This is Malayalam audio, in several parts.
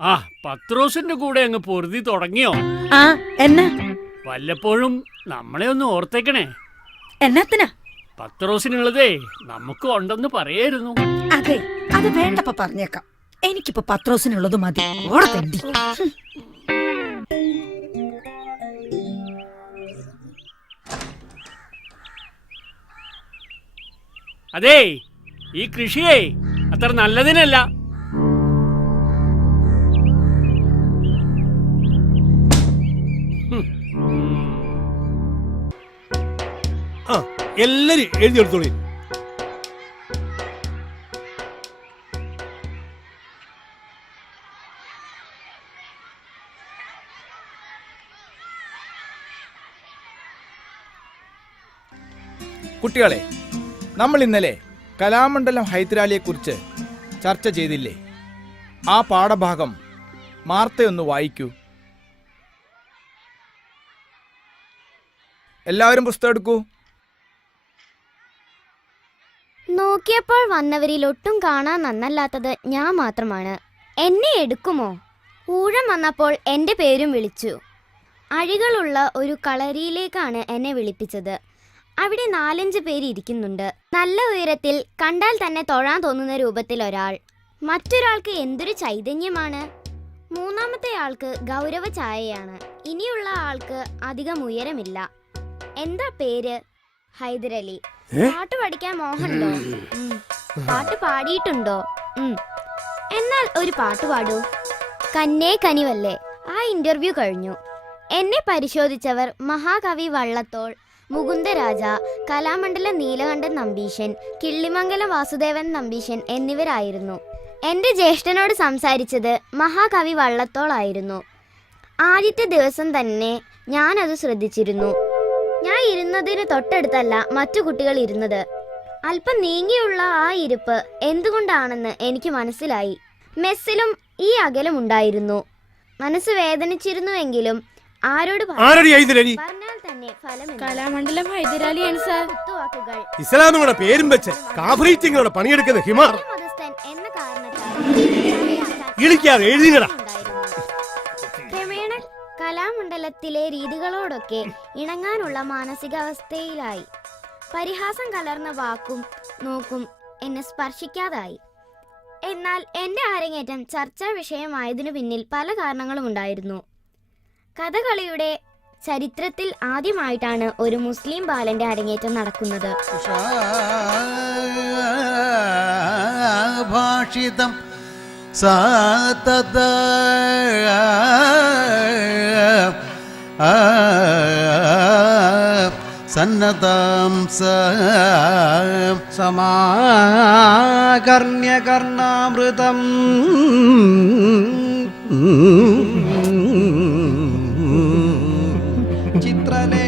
ആ പത്രോസിന്റെ കൂടെ അങ്ങ് പൊറുതി തുടങ്ങിയോ? ആ എന്നാ വല്ലപ്പോഴും നമ്മളെ ഒന്ന് ഓർത്തേക്കണേ. എന്നാത്തിനാ? പത്രോസിനുള്ളതേ നമുക്ക് ഉണ്ടെന്ന് പറയായിരുന്നു. അതെ, അത് വേണ്ടപ്പ പറഞ്ഞേക്കാം. എനിക്കിപ്പോ പത്രോസിനുള്ളത് മതി. ഓടത്തേണ്ടി. അതേ, ഈ കൃഷിയേ അത്ര നല്ലതിനല്ല. എല്ലാരും എഴുതിയെടുത്തോളി. കുട്ടികളെ, നമ്മൾ ഇന്നലെ കലാമണ്ഡലം ഹൈദരാലിയെക്കുറിച്ച് ചർച്ച ചെയ്തില്ലേ? ആ പാഠഭാഗം മാർത്തയൊന്ന് വായിക്കൂ. എല്ലാവരും പുസ്തകം എടുക്കൂ. നോക്കിയപ്പോൾ വന്നവരിൽ ഒട്ടും കാണാൻ നന്നല്ലാത്തത് ഞാൻ മാത്രമാണ്. എന്നെ എടുക്കുമോ? ഊഴം വന്നപ്പോൾ എൻ്റെ പേരും വിളിച്ചു. അഴികളുള്ള ഒരു കളരിയിലേക്കാണ് എന്നെ വിളിപ്പിച്ചത്. അവിടെ 4-5 പേര് ഇരിക്കുന്നുണ്ട്. നല്ല ഉയരത്തിൽ, കണ്ടാൽ തന്നെ തൊഴാൻ തോന്നുന്ന രൂപത്തിൽ ഒരാൾ. മറ്റൊരാൾക്ക് എന്തൊരു ചൈതന്യമാണ്. മൂന്നാമത്തെ ആൾക്ക് ഗൗരവ ഛായയാണ്. ഇനിയുള്ള ആൾക്ക് അധികം ഉയരമില്ല. എന്താ പേര്? ഹൈദരലി. പാട്ട് പഠിക്കാൻ മോഹമുണ്ടോ? പാട്ട് പാടിയിട്ടുണ്ടോ? എന്നാൽ ഒരു പാട്ട് പാടൂ. കന്നേ കനിവല്ലേ. ആ ഇന്റർവ്യൂ കഴിഞ്ഞു. എന്നെ പരിശോധിച്ചവർ മഹാകവി വള്ളത്തോൾ, മുകുന്ദരാജ, കലാമണ്ഡലം നീലകണ്ഠൻ നമ്പീശൻ, കിള്ളിമംഗലം വാസുദേവൻ നമ്പീശൻ എന്നിവരായിരുന്നു. എൻ്റെ ജ്യേഷ്ഠനോട് സംസാരിച്ചത് മഹാകവി വള്ളത്തോൾ ആയിരുന്നു. ആദ്യത്തെ ദിവസം തന്നെ ഞാനത് ശ്രദ്ധിച്ചിരുന്നു. ഞാൻ ഇരുന്നതിന് തൊട്ടടുത്തല്ല മറ്റു കുട്ടികൾ ഇരുന്നത്. അല്പം നീങ്ങിയുള്ള ആ ഇരിപ്പ് എന്തുകൊണ്ടാണെന്ന് എനിക്ക് മനസ്സിലായി. മെസ്സിലും ഈ അകലമുണ്ടായിരുന്നു. മനസ്സ് വേദനിച്ചിരുന്നുവെങ്കിലും ആരോട് പറഞ്ഞാൽ തന്നെ ഫലമില്ല. കലാമണ്ഡലം ഹൈദരാലിയാണ് സാർ. കുത്തുവാക്കുകൾ. ഇസ്ലാമിയുടെ പേരും വെച്ച് കാഫറീറ്റിങ്ങളുടെ പണിയെടുക്കുന്ന ഹിമാർ മതസ്ഥൻ എന്ന കാരണത്താൽ ഇളിക്കാതെ എഴുതിനടാ. ക്രമേണ കലാമണ്ഡലത്തിലെ രീതികളോടൊക്കെ ഇണങ്ങാനുള്ള മാനസികാവസ്ഥയിലായി. പരിഹാസം കലർന്ന വാക്കും നോക്കും എന്നെ സ്പർശിക്കാതായി. എന്നാൽ എൻ്റെ അരങ്ങേറ്റം ചർച്ചാ വിഷയമായതിനു പിന്നിൽ പല കാരണങ്ങളും ഉണ്ടായിരുന്നു. കഥകളിയുടെ ചരിത്രത്തിൽ ആദ്യമായിട്ടാണ് ഒരു മുസ്ലിം ബാലന്റെ അരങ്ങേറ്റം നടക്കുന്നത്. ഭാഷിതം സാതദ സന്നദം സമാകർണ്യകർണാമൃതം ചിത്രലേ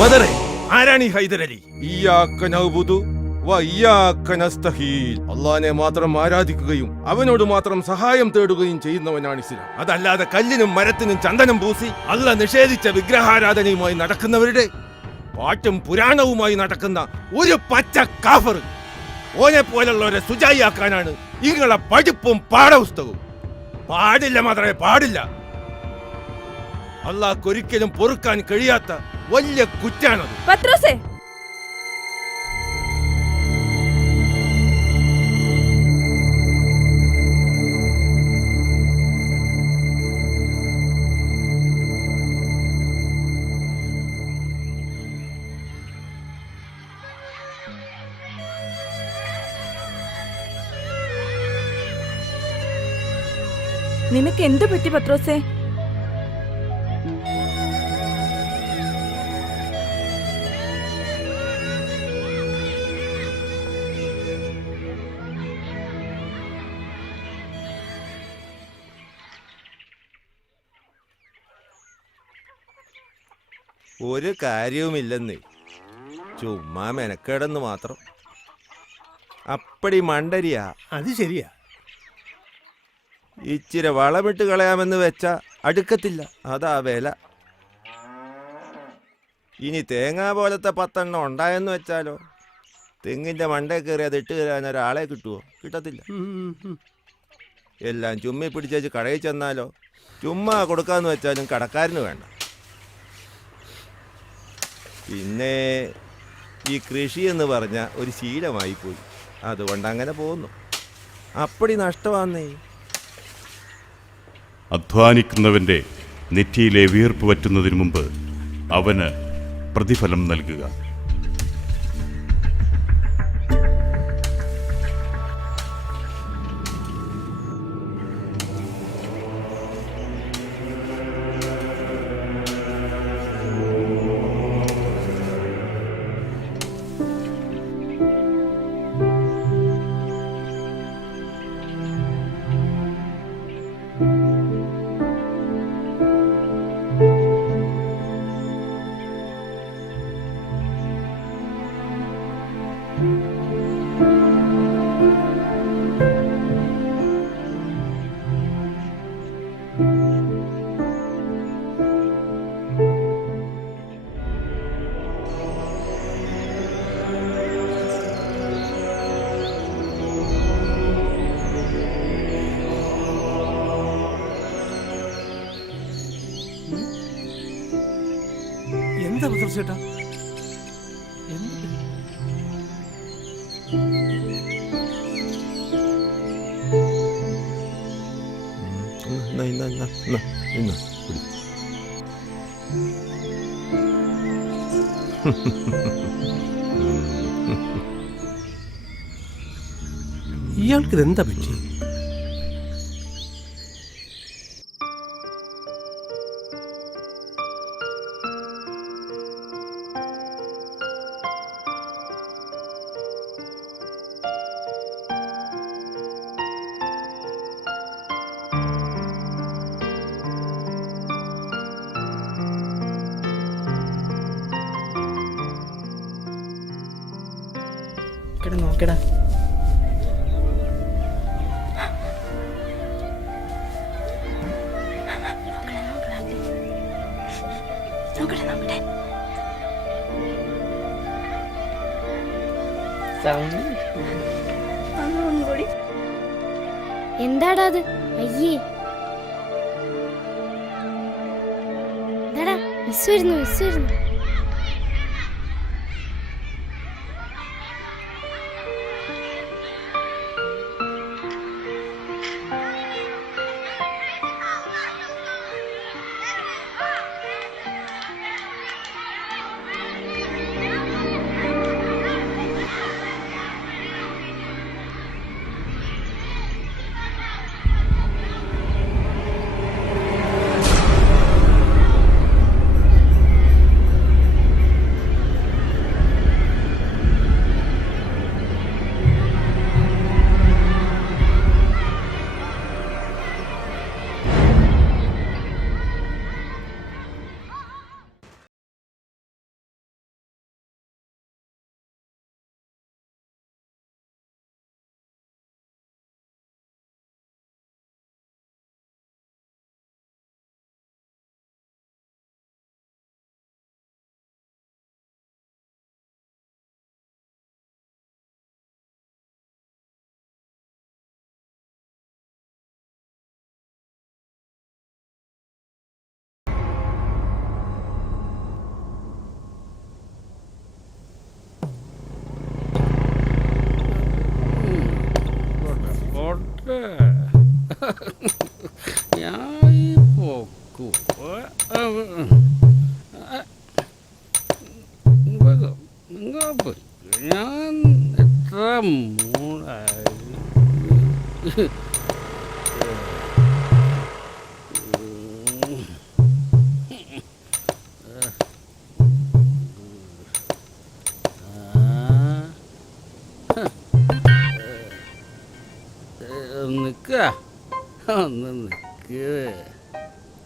മദറേ, ആരാണ് ഈ ഹൈദരലി? അള്ളാനെ മാത്രം ആരാധിക്കുകയും അവനോട് മാത്രം സഹായം തേടുകയും ചെയ്യുന്നവനാണ് ഇസ്ലാം. അതല്ലാതെ കല്ലിനും മരത്തിനും ചന്ദനം പൂസി അള്ളാഹ് നിഷേധിച്ച വിഗ്രഹാരാധനയുമായി നടക്കുന്നവരുടെ പാട്ടും പുരാണവുമായി നടക്കുന്ന ഒരു പച്ച കാഫർ. ഓനെ പോലുള്ളവരെ സുജായിയാക്കാനാണ് ഇങ്ങളെ പഠിപ്പും പാഠപുസ്തകവും. പാടില്ല മദറേ, പാടില്ല. അള്ളാഹ്ക്ക് ഒരിക്കലും പൊറുക്കാൻ കഴിയാത്ത വലിയ കുറ്റാണത്. പത്രോസേ, നിനക്ക് എന്ത് പറ്റി പത്രോസേ? ഒരു കാര്യവുമില്ലെന്ന്, ചുമ്മാ മെനക്കേടെന്ന് മാത്രം. അപ്പടി മണ്ടരിയാ. അത് ശരിയാ. ഇച്ചിരി വളമിട്ട് കളയാമെന്ന് വെച്ചാ അടുക്കത്തില്ല, അതാ വില. ഇനി തേങ്ങ പോലത്തെ 10 എണ്ണം ഉണ്ടായെന്ന് വെച്ചാലോ, തെങ്ങിന്റെ മണ്ടേ കയറി അത് ഇട്ട് തരാൻ ഒരാളെ കിട്ടുമോ? കിട്ടത്തില്ല. എല്ലാം ചുമ്മി പിടിച്ചേച്ച് കടയിൽ ചെന്നാലോ, ചുമ്മാ കൊടുക്കാന്ന് വെച്ചാലും കടക്കാരന് വേണ്ട. പിന്നെ ഈ കൃഷി എന്ന് പറഞ്ഞ ഒരു ശീലമായി പോയി, അതുകൊണ്ട് അങ്ങനെ പോകുന്നു. അപ്പടി നഷ്ടമാന്നേ. അധ്വാനിക്കുന്നവന്റെ നെറ്റിയിലെ വീർപ്പ് വറ്റുന്നതിന് മുമ്പ് അവന് പ്രതിഫലം നൽകുക. എന്താ ചേട്ടാ? ഇയാൾക്ക് ഇതെന്താ പറ്റി? നോക്കടാ. എന്താടാ അത്? അയ്യേ, എന്താടാ? മിസ് വരുന്നു, മിസ് വരുന്നു. ഞാൻ പോക്കു ഞാൻ എത്ര മൂടായി നിൽക്കുക ഒന്ന് നിൽക്കുക